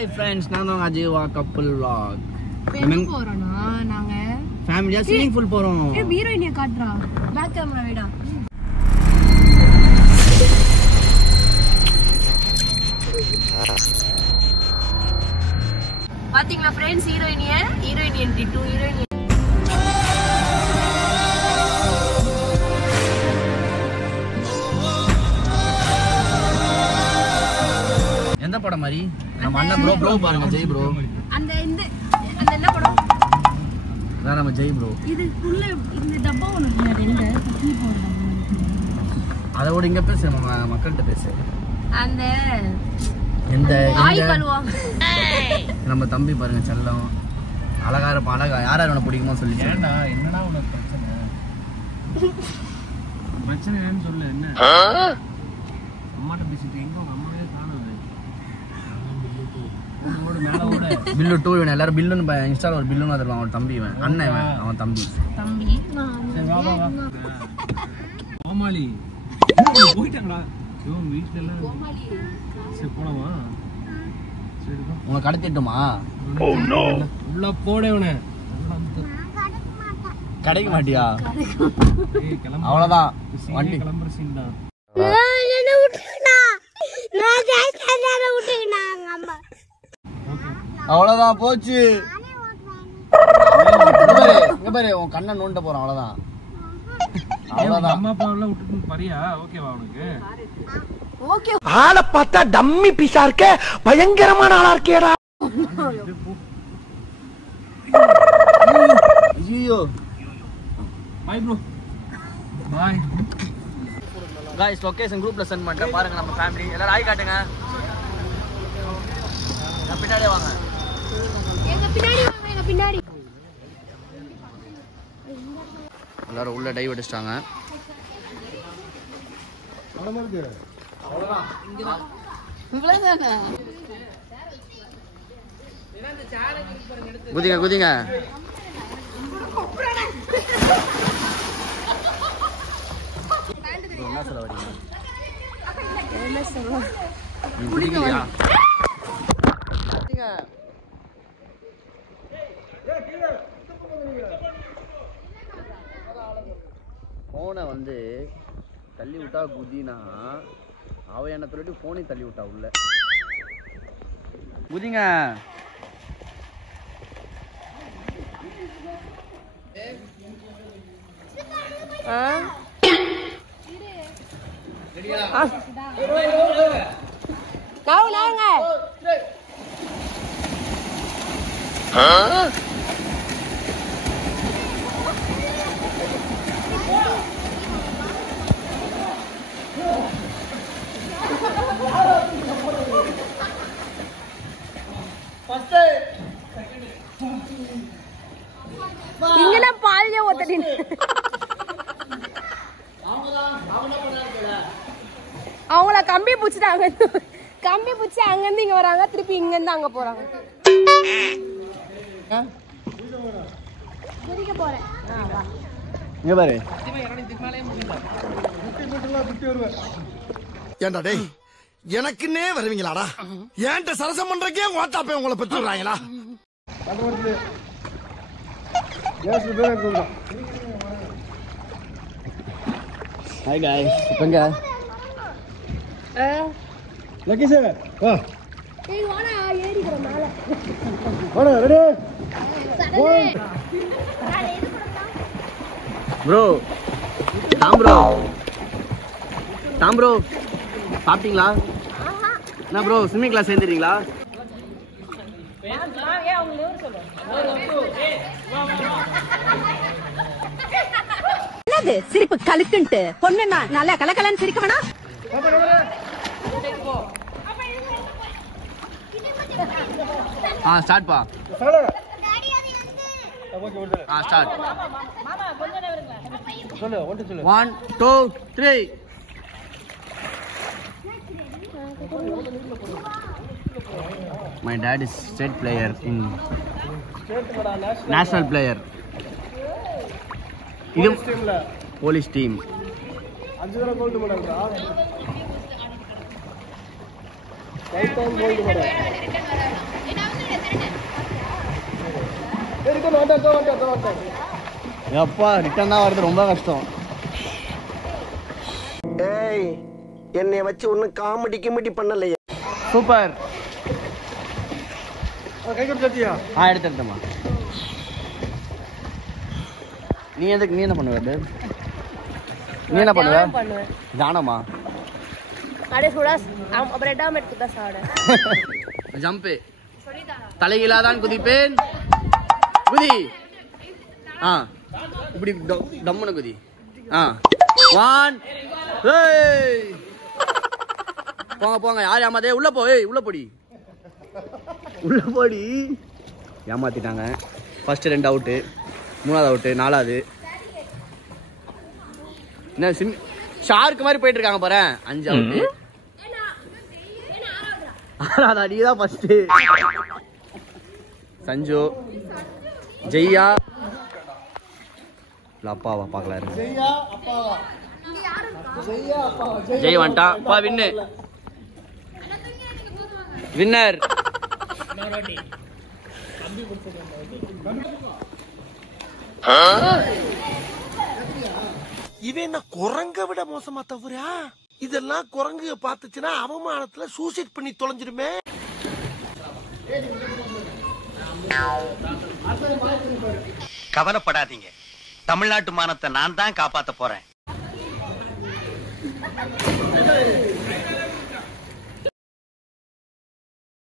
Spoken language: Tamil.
Hi friends, நான் தான் அஜீவா கப்பல் vlog. எங்க போறோம்னா நாங்க ஃபேமிலியா ஸ்விமிங் பூல் போறோம். ஹீரோயினிய காட்றா. பேக் கேமரா வைடா. பாத்தீங்களா फ्रेंड्स ஹீரோயின் என்ட்ரி 2 ஹீரோயின். எந்த படம் மாதிரி நம்ம அண்ணன் ப்ரோ பாருங்க ஜெய் ப்ரோ. அந்த என்ன படம்? அதான் நம்ம ஜெய் ப்ரோ. இதுக்குள்ள இந்த டப்பா ஒன்னு ரெண்டு குட்டி போடுறாங்க. அதோட இங்க பேசு மக்கள்கிட்ட பேசு. அந்த இந்த ஆய் கல்வா நம்ம தம்பி பாருங்க செல்லம் அழகா இருப்பான். அழகா யார் அவனை பிடிக்குமோ சொல்லி. ஏண்டா என்னடா உனக்கு பிரச்சனை என்னன்னு சொல்லு. என்ன அம்மாட்ட பேசிட்டு எங்க உங்க அம்மாவே காணுது. பில்லு 2 இவன் எல்லாரும் பில்லுன்னு இன்ஸ்டால ஒரு பில்லுன்னு வந்துருவான். அவன் தம்பி இவன் அண்ணன் இவன் அவன் தம்பி. சரி வா வா வா. கோமாளி போயிட்டாங்கடா. இவன் வீட்ல எல்லாம் கோமாளி. சரி போலாமா? சரி போ. உனக்கு கடத்திட்டுமா? உள்ள போடேவனே. கிடைக்க மாட்டியா? ஏய் கிளம்பு. அவ்வளவுதான் வண்டி கிளம்புற சீன் தான். அவ்வளவுதான் போச்சு. இங்க பாரு உன் கண்ணை நோண்ட போறான். அவ்வளவுதான் அவ்வளவுதான். அம்மா அப்பா எல்லாம் விட்டுட்டு பரியா? ஓகேவா உனக்கு? ஓகே. ஆளை பார்த்தா டம்மி பீஸா இருக்க, பயங்கரமான ஆளா இருக்கேடா. ஐயோ bye bro. Bye. Guys location குரூப்ல சென்ட் பண்றேன் பாருங்க. நம்ம ஃபேமிலி எல்லாரும் ஆய் காட்டுங்க. பின்னாடியே வாங்க. எங்க பின்னாடி வாங்க. எங்க பின்னாடி எல்லாரும் உள்ள டைவ் அடிச்சிட்டாங்க. குதிங்க குதிங்க. என்ன சொல்ல வரீங்க? என்ன சொல்ற? குதிங்கயா? போனை வந்து தள்ளி விட்டா குதினா அவ என்ன சொல்லிட்டு போனை தள்ளி விட்டா உள்ள. குதிங்க. இங்கனா பால்ல ஓத்தடின். அவங்கள கம்பி புடிச்சிட்டாங்க. கம்பி புடிச்சு அங்க இருந்து இங்க வராங்க, திருப்பி இங்க இருந்து அங்க போறாங்க. குதிக்க போறேன். வா. இங்க பாரு. ஏண்டா டேய், எனக்குன்னே வருவீங்களாடா? ஏன்ட்ட சரசம் பண்றக்கே ஓட்டாப்பே உங்களை பெற்றுறாங்களா? Hi guys. இப்பங்க லக்கி சார் வா. ஏய் வாடா ஏறிக்குற மேல. வாடா ரெடி. ப்ரோ தாம் ப்ரோ சாப்பிட்டீங்களா? என்ன ப்ரோ ஸ்விம்மிங் கிளாஸ் சேர்ந்துட்டீங்களா? என்னது சிரிப்பு கலுக்குன்ட்டு? பொண்ணுன்னா நல்லா கலகலன்னு சிரிக்க வேணா? ஸ்டார்ட் பா. Start. 1 2 3. My dad is state player in national player. Police team. 5 தடவை கோல்ட் மெடல்டா. 5 டைம் கோல்ட் மெடல். எப்பா ரிட்டர்ன் தான் வருது ரொம்ப கஷ்டம். ஏய் என்னைய வச்சு ஒன்னும் காமெடி கிமெடி பண்ணலையே. சூப்பர். எடுத்துமா நீ என்ன பண்ணுவ? நீ என்ன பண்ணுவ? பண்ணுவேன் ஜானமா அப்படியே சுடா பிரெட் ஆம்லெட் தான் சாப்பிட. ஜம்பு தலையிலாதான் குதிப்பேன். குதி. இப்படி டம்முன்னு குதி. 1 போங்க போங்க. யார் ஏமாதே? உள்ள போ. உள்ள போடி. உள்ள போடி. ஏமாத்திட்டாங்க. ஃபர்ஸ்ட் 2 அவுட்டு, 3வது அவுட்டு, 4வது. என்ன ஷார்க் மாதிரி போயிட்டு இருக்காங்க பாரு. 5 அவுட்டு. 6வது நீ தான் ஃபர்ஸ்ட். சஞ்சு ஜெய்யா அப்பாவா பார்க்கலாம். ஜெய் வந்துட்டான். பா வின்னு. வின்னர். இவன் என்ன குரங்க விட மோசமா தவறா? இதெல்லாம் குரங்கு பார்த்துச்சுன்னா அவமானத்துல சூசைட் பண்ணி தொலைஞ்சிருமே. கவலைப்படாதீங்க, தமிழ்நாட்டு மானத்தை நான் தான் காப்பாத்த போறேன்.